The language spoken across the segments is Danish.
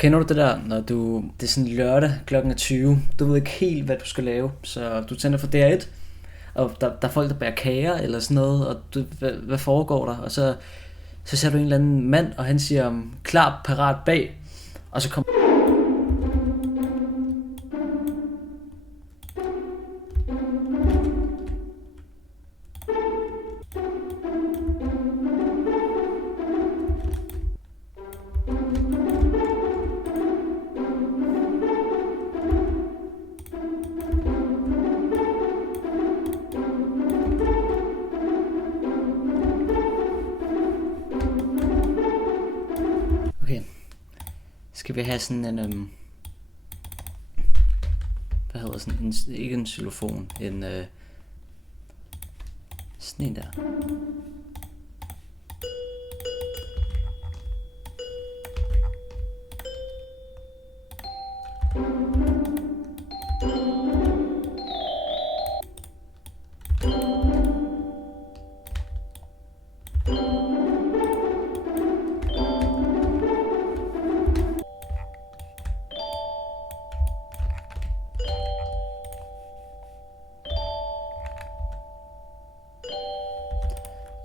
Kender du det der, når det er sådan lørdag klokken er 20, du ved ikke helt, hvad du skal lave, så du tænder for DR1, og der er folk, der bærer kager eller sådan noget, og hvad foregår der? Og så ser du en eller anden mand, og han siger, klar, parat, bag, og så kommer... Okay, skal vi have sådan en, hvad hedder sådan en, ikke en xylofon, sådan en der.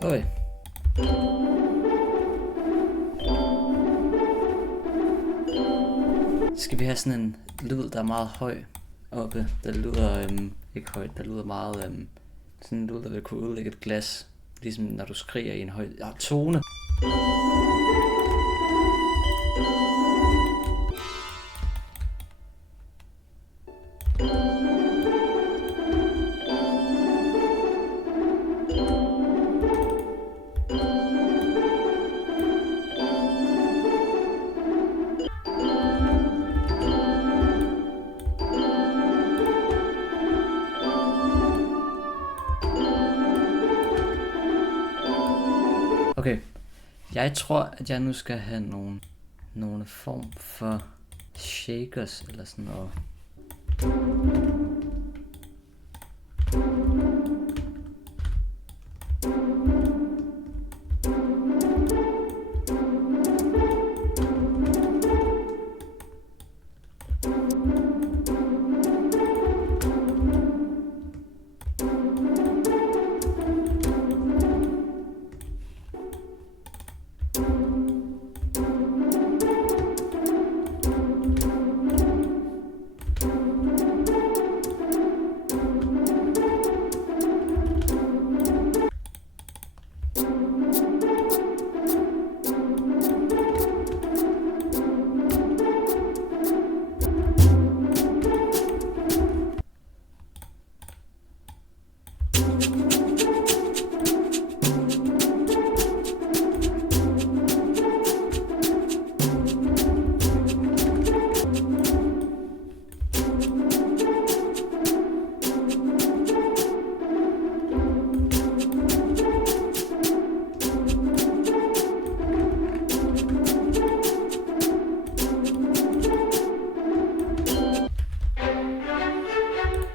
Okay. Skal vi have sådan en lyd, der er meget høj oppe? Der lyder ikke højt, der lyder meget sådan en lyd, der vil kunne udlægge et glas. Ligesom når du skriger i en høj tone. Okay, jeg tror, at jeg nu skal have nogle form for shakers eller sådan noget.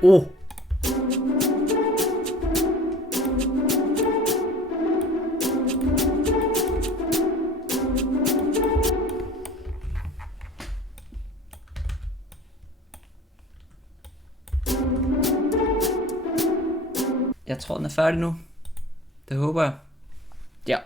Oh! Jeg tror, den er færdig nu. Det håber jeg. Ja.